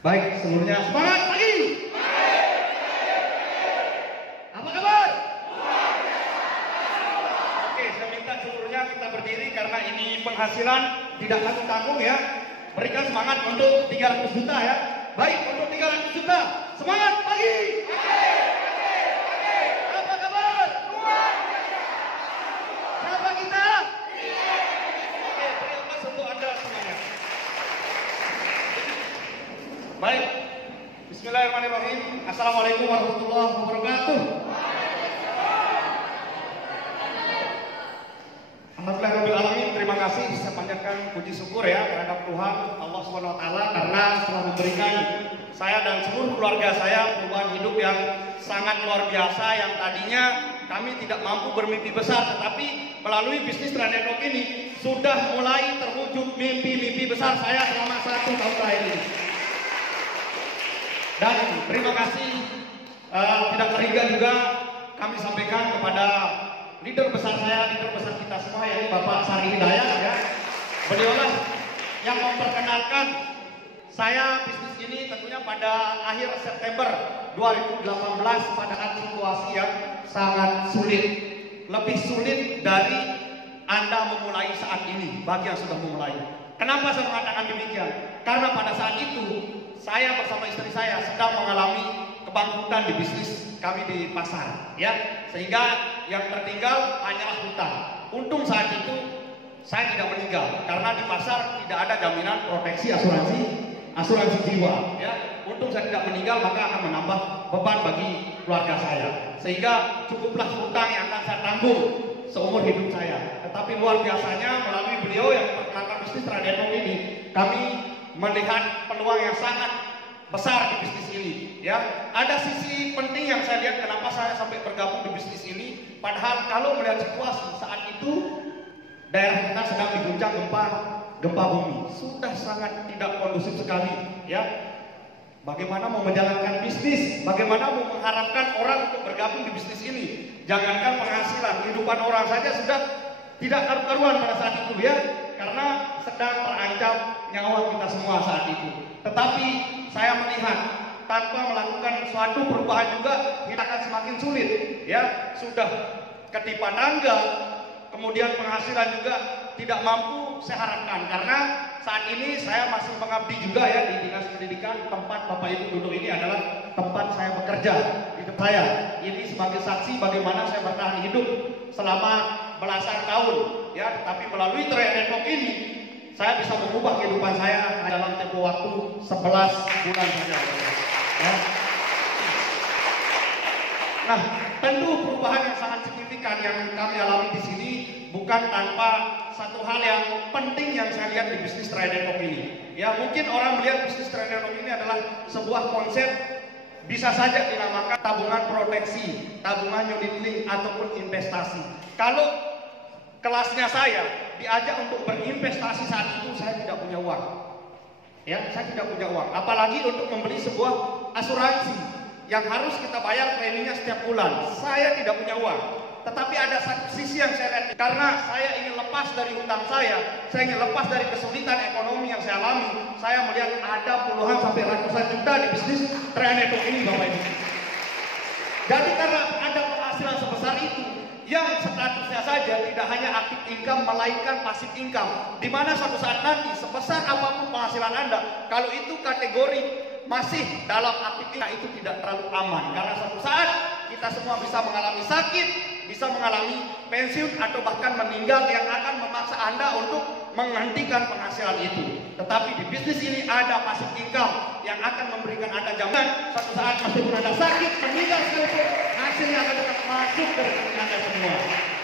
Baik, seluruhnya semangat pagi. Apa kabar? Oke, saya minta seluruhnya kita berdiri karena ini penghasilan tidak tanggung-tanggung ya. Berikan semangat untuk 300 juta ya. Baik, untuk 300 juta. Semangat pagi. Apa kabar? Siapa kita? Oke, terima kasih untuk Anda semuanya. Baik, bismillahirrahmanirrahim. Assalamualaikum warahmatullahi wabarakatuh. Alhamdulillahirrahmanirrahim. Terima kasih, saya panjatkan puji syukur ya terhadap Tuhan Allah SWT karena telah memberikan saya dan seluruh keluarga saya perubahan hidup yang sangat luar biasa, yang tadinya kami tidak mampu bermimpi besar, tetapi melalui bisnis Tranedok ini sudah mulai terwujud mimpi-mimpi besar saya selama 1 tahun terakhir ini. Dan terima kasih tidak terhingga juga kami sampaikan kepada leader besar saya, leader besar kita semua, yaitu Bapak Sari Hidayat ya. Beliaulah yang memperkenalkan saya bisnis ini tentunya pada akhir September 2018 pada saat situasi yang sangat sulit, lebih sulit dari Anda memulai saat ini bagi yang sudah memulai. Kenapa saya mengatakan demikian? Karena pada saat itu saya bersama istri saya sedang mengalami kebangkrutan di bisnis kami di pasar, ya, sehingga yang tertinggal hanyalah hutang. Untung saat itu saya tidak meninggal karena di pasar tidak ada jaminan proteksi asuransi jiwa, ya. Untung saya tidak meninggal, maka akan menambah beban bagi keluarga saya, sehingga cukuplah hutang yang akan saya tanggung seumur hidup saya. Tetapi luar biasanya melalui beliau yang memperkenalkan bisnis Tranedok ini, kami melihat peluang yang sangat besar di bisnis ini, ya. Ada sisi penting yang saya lihat kenapa saya sampai bergabung di bisnis ini. Padahal kalau melihat situasi saat itu daerah kita sedang diguncang gempa bumi, sudah sangat tidak kondusif sekali, ya. Bagaimana mau menjalankan bisnis, bagaimana mau mengharapkan orang untuk bergabung di bisnis ini? Jangankan penghasilan, kehidupan orang saja sudah tidak karu-karuan pada saat itu, ya, karena sedang terancam nyawa kita semua saat itu. Tetapi saya melihat tanpa melakukan suatu perubahan juga kita akan semakin sulit, ya. Sudah ketipa tangga, kemudian penghasilan juga tidak mampu saya harapkan, karena saat ini saya masih mengabdi juga ya di Dinas Pendidikan. Tempat Bapak Ibu duduk ini adalah tempat saya bekerja di depan saya. Ini sebagai saksi bagaimana saya bertahan hidup selama belasan tahun, ya. Tapi melalui Tranedok ini saya bisa mengubah kehidupan saya dalam tempo waktu 11 bulan saja, ya. Nah, tentu perubahan yang sangat signifikan yang kami alami di sini bukan tanpa satu hal yang penting yang saya lihat di bisnis Tranedok ini. Ya, mungkin orang melihat bisnis Tranedok ini adalah sebuah konsep bisa saja dinamakan tabungan proteksi, tabungan unit link ataupun investasi. Kalau kelasnya saya diajak untuk berinvestasi saat itu, saya tidak punya uang. Ya, saya tidak punya uang. Apalagi untuk membeli sebuah asuransi yang harus kita bayar preminya setiap bulan. Saya tidak punya uang. Tetapi ada satu sisi yang saya lihat, karena saya ingin lepas dari hutang saya ingin lepas dari kesulitan ekonomi yang saya alami. Saya melihat ada puluhan sampai ratusan juta di bisnis Tranedok ini, Bapak Ibu. Jadi karena ada penghasilan sebesar itu, yang statusnya saja tidak hanya active income melainkan passive income, di mana suatu saat nanti sebesar apapun penghasilan Anda, kalau itu kategori masih dalam active income, itu tidak terlalu aman, karena suatu saat kita semua bisa mengalami sakit, bisa mengalami pensiun atau bahkan meninggal yang akan memaksa Anda untuk menghentikan penghasilan itu. Tetapi di bisnis ini ada passive income yang akan memberikan Anda jaminan suatu saat meskipun Anda sakit, meninggal sekalipun, hasilnya akan tetap masuk ke rekening Anda semua.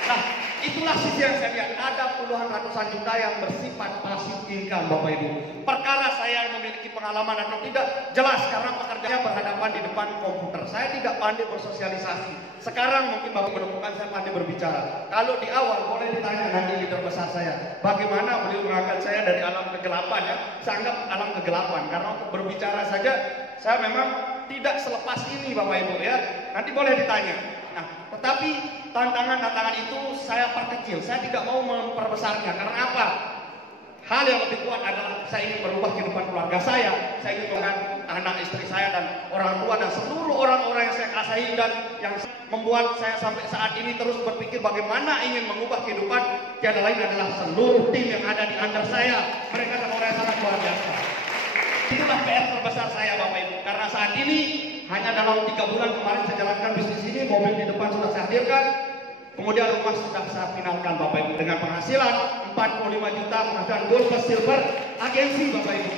Nah, itulah sisi yang saya lihat. Ada puluhan ratusan juta yang bersifat passive income, Bapak Ibu. Perkara saya memiliki pengalaman atau tidak jelas, karena pekerjaannya berhadapan di depan komputer. Saya tidak pandai bersosialisasi. Sekarang mungkin Bapak menemukan saya pandai berbicara. Kalau di awal boleh ditanya nanti leader besar saya, bagaimana beliau mengangkat saya dari alam kegelapan, ya. Saya anggap alam kegelapan karena untuk berbicara saja saya memang tidak selepas ini, Bapak Ibu, ya. Nanti boleh ditanya. Nah, tetapi tantangan-tantangan itu saya perkecil. Saya tidak mau memperbesarnya. Karena apa? hal yang lebih kuat adalah saya ingin merubah kehidupan keluarga saya ingin mengangkat anak istri saya dan orang tua dan seluruh orang-orang yang saya kasihi dan yang membuat saya sampai saat ini terus berpikir bagaimana ingin mengubah kehidupan. Tiada lain adalah seluruh tim yang ada di under saya. Mereka adalah orang yang sangat luar biasa. Itulah PR terbesar saya Bapak Ibu. Karena saat ini hanya dalam 3 bulan kemarin saya jalankan bisnis ini, mobil di depan sudah saya hadirkan, kemudian rumah sudah saya finalkan Bapak Ibu dengan penghasilan 45 juta, penghasilan gold plus silver agensi Bapak Ibu.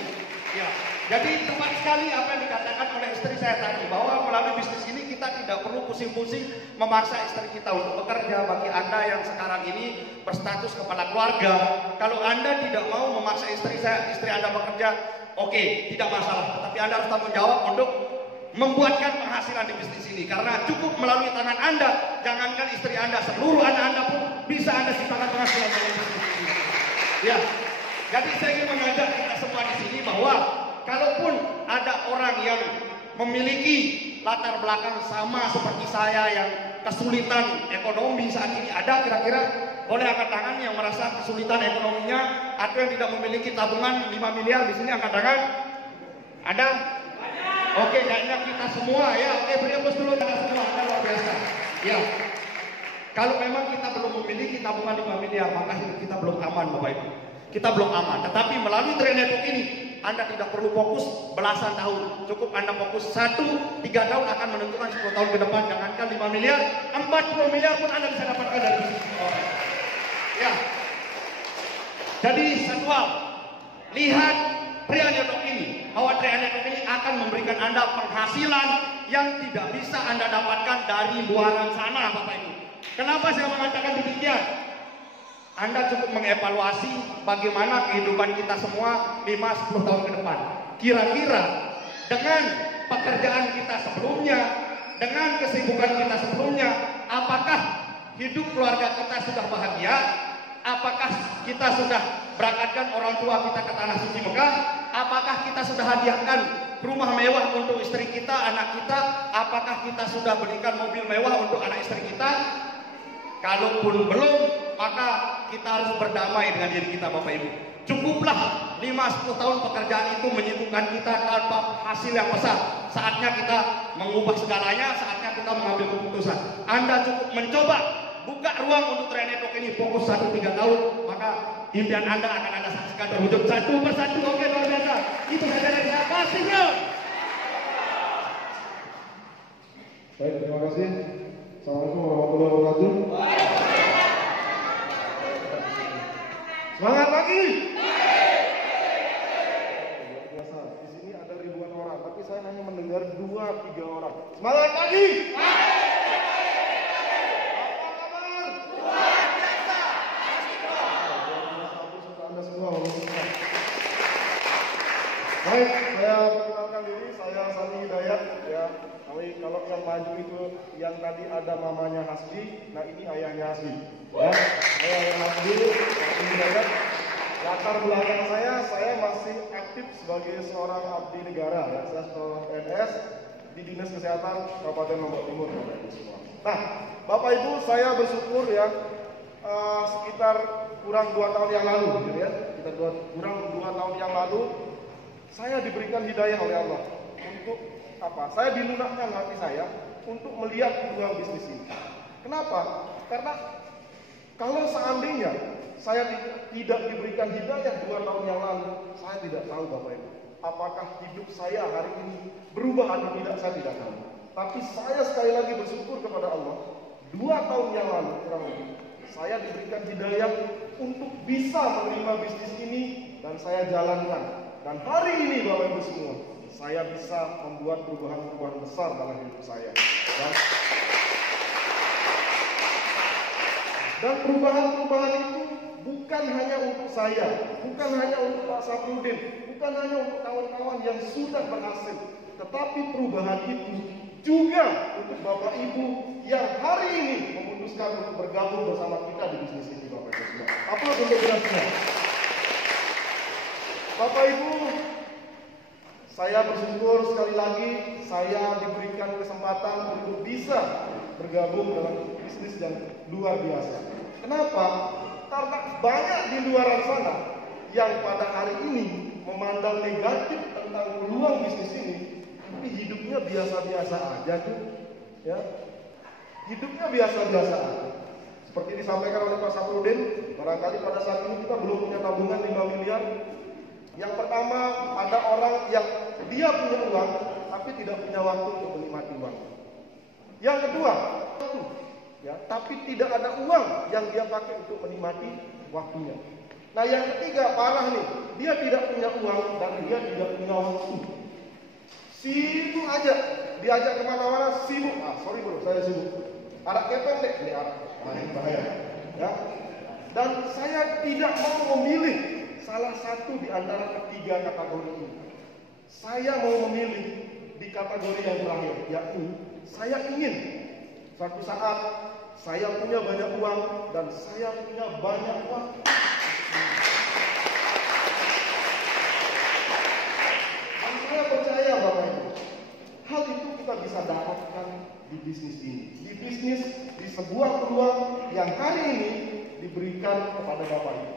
Ya. Jadi tepat sekali apa yang dikatakan oleh istri saya tadi, bahwa melalui bisnis ini kita tidak perlu pusing-pusing memaksa istri kita untuk bekerja. Bagi Anda yang sekarang ini berstatus kepala keluarga, kalau Anda tidak mau memaksa istri Anda bekerja, oke, tidak masalah. Tetapi Anda harus tanggung jawab untuk membuatkan penghasilan di bisnis ini. Karena cukup melalui tangan Anda, jangankan istri Anda, seluruh anak Anda pun bisa Anda ciptakan penghasilan dari bisnis ini. Ya, jadi saya ingin mengajak kita semua di sini bahwa kalaupun ada orang yang memiliki latar belakang sama seperti saya yang kesulitan ekonomi saat ini, ada kira-kira boleh angkat tangan yang merasa kesulitan ekonominya atau yang tidak memiliki tabungan 5 miliar di sini, angkat tangan. Ada? Oke, kayaknya kita semua ya. Oke, beri aplaus dulu kita semua, kita luar biasa. Ya. Kalau memang kita belum memiliki tabungan 5 miliar, maka hidup kita belum aman Bapak Ibu. Kita belum aman. Tetapi melalui Trail Network ini, Anda tidak perlu fokus belasan tahun. Cukup Anda fokus 1-3 tahun akan menentukan 10 tahun ke depan. Jangankan 5 miliar, 40 miliar pun Anda bisa dapatkan dari bisnis. Ya. Jadi satu hal, lihat Trail Network ini, bahwa Trail Network ini akan memberikan Anda penghasilan yang tidak bisa Anda dapatkan dari luaran sana Bapak Ibu. Kenapa saya mengatakan demikian? Anda cukup mengevaluasi bagaimana kehidupan kita semua 5-10 tahun ke depan. Kira-kira dengan pekerjaan kita sebelumnya, dengan kesibukan kita sebelumnya, apakah hidup keluarga kita sudah bahagia? Apakah kita sudah berangkatkan orang tua kita ke tanah suci Mekah? Apakah kita sudah hadiahkan rumah mewah untuk istri kita, anak kita? Apakah kita sudah belikan mobil mewah untuk anak istri kita? Kalaupun belum, maka kita harus berdamai dengan diri kita Bapak Ibu. Cukuplah 5-10 tahun pekerjaan itu menyibukkan kita tanpa hasil yang besar. Saatnya kita mengubah segalanya, saatnya kita mengambil keputusan. Anda cukup mencoba, buka ruang untuk Trail Network ini, fokus 1-3 tahun, maka impian Anda akan Anda saksikan terwujud satu persatu. Oke, luar biasa. Itu saja dari saya. Pasti bro. Baik, terima kasih. Assalamualaikum warahmatullahi wabarakatuh. Semangat lagi. Biasa, di sini ada ribuan orang, tapi saya hanya mendengar 2-3 orang. Semangat lagi. Apa kabar? Luar biasa. Aku suka Anda semua. Baik, saya perkenalkan diri, saya Sani Hidayat ya. Kalau yang maju itu yang tadi ada mamanya Hasbi, nah ini ayahnya Hasbi. Ya, saya ayah Hasbi, Sani Hidayat. Latar belakang saya masih aktif sebagai seorang abdi negara ya. Saya seorang PNS di Dinas Kesehatan Kabupaten Lombok Timur, Bapak Ibu semua. Nah, Bapak Ibu, saya bersyukur ya sekitar kurang 2 tahun yang lalu, gitu ya. Kurang 2 tahun yang lalu saya diberikan hidayah oleh Allah untuk apa? Saya dilunakkan hati saya untuk melihat peluang bisnis ini. Kenapa? Karena kalau seandainya saya tidak diberikan hidayah 2 tahun yang lalu, saya tidak tahu Bapak Ibu, apakah hidup saya hari ini berubah atau tidak, saya tidak tahu. Tapi saya sekali lagi bersyukur kepada Allah, 2 tahun yang lalu kurang lebih, saya diberikan hidayah untuk bisa menerima bisnis ini dan saya jalankan. Dan hari ini Bapak Ibu semua, saya bisa membuat perubahan-perubahan besar dalam hidup saya. Dan perubahan-perubahan itu bukan hanya untuk saya, bukan hanya untuk Pak Saprudin, bukan hanya untuk kawan-kawan yang sudah berhasil, tetapi perubahan itu juga untuk Bapak Ibu yang hari ini memutuskan untuk bergabung bersama kita di bisnis ini Bapak Ibu semua. Aplaus untuk kita semua. Bapak Ibu, saya bersyukur sekali lagi saya diberikan kesempatan untuk bisa bergabung dalam bisnis yang luar biasa. Kenapa? Karena banyak di luar sana yang pada hari ini memandang negatif tentang peluang bisnis ini, tapi hidupnya biasa-biasa aja tuh, ya. Hidupnya biasa-biasa aja. Seperti disampaikan oleh Pak Saprudin, barangkali pada saat ini kita belum punya tabungan 5 miliar. Yang pertama, ada orang yang dia punya uang, tapi tidak punya waktu untuk menikmati uang. Yang kedua, ya, tapi tidak ada uang yang dia pakai untuk menikmati waktunya. Nah, yang ketiga parah nih, dia tidak punya uang dan dia tidak punya waktu. Sibuk aja, diajak kemana-mana sibuk. Sorry bro, saya sibuk. Arak kepeng deh, ini arak. Ini bahaya. Ya. Dan saya tidak mau memilih salah satu di antara ketiga kategori ini. Saya mau memilih di kategori yang terakhir, yakni saya ingin suatu saat saya punya banyak uang dan saya punya banyak waktu. Dan saya percaya Bapak Ibu, hal itu kita bisa dapatkan di bisnis ini. Di bisnis, di sebuah peluang yang hari ini diberikan kepada Bapak Ibu.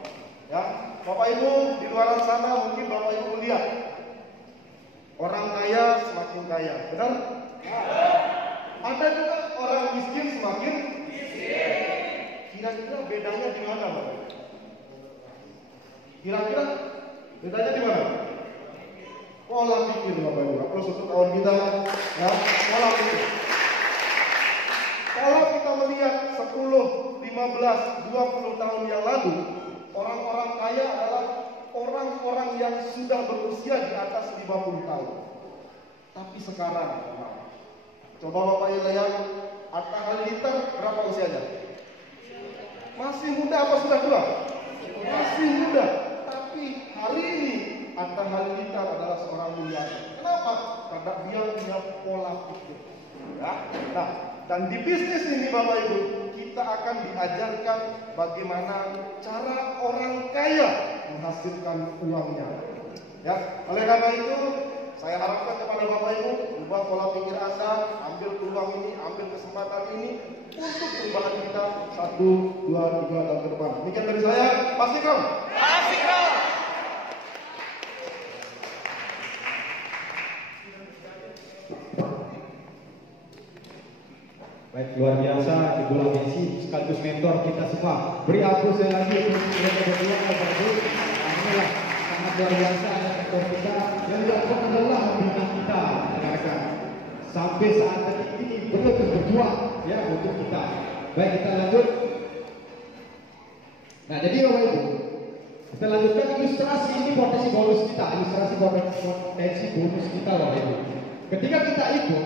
Ya, Bapak Ibu di luar sana mungkin Bapak Ibu melihat orang kaya semakin kaya, benar? Ada juga orang miskin semakin miskin. Kira-kira bedanya di mana, Bapak? Kira-kira bedanya di mana? Pola pikir Bapak Ibu. Terus untuk kawan kita, ya, pola pikir. Kalau kita melihat 10, 15, 20 tahun yang lalu, orang-orang kaya adalah orang-orang yang sudah berusia di atas 50 tahun. Tapi sekarang, coba Bapak Ibu lihat, Atta Halilintar berapa usianya? Masih muda apa sudah tua? Masih muda. Tapi hari ini Atta Halilintar adalah seorang miliarder. Kenapa? Karena dia punya pola pikir. Ya? Nah, dan di bisnis ini Bapak Ibu, kita akan diajarkan bagaimana cara orang kaya menghasilkan uangnya. Ya, oleh karena itu saya harapkan kepada Bapak Ibu, ubah pola pikir Anda, ambil peluang ini, ambil kesempatan ini untuk perubahan kita 1, 2, 3 tahun ke depan. Demikian dari saya, Pak Sikram. Baik, luar biasa Ibu Lamesi sekaligus mentor kita semua. Beri aplaus lagi untuk mereka berdua, Bapak Ibu. Inilah sangat luar biasa mentor kita yang dilakukan adalah membina kita, rekan-rekan. Sampai saat ini beliau terus berjuang ya untuk kita. Baik, kita lanjut. Nah, jadi Bapak Ibu, kita lanjutkan ilustrasi ini potensi bonus kita, ilustrasi potensi bonus kita Bapak Ibu. Ketika kita ikut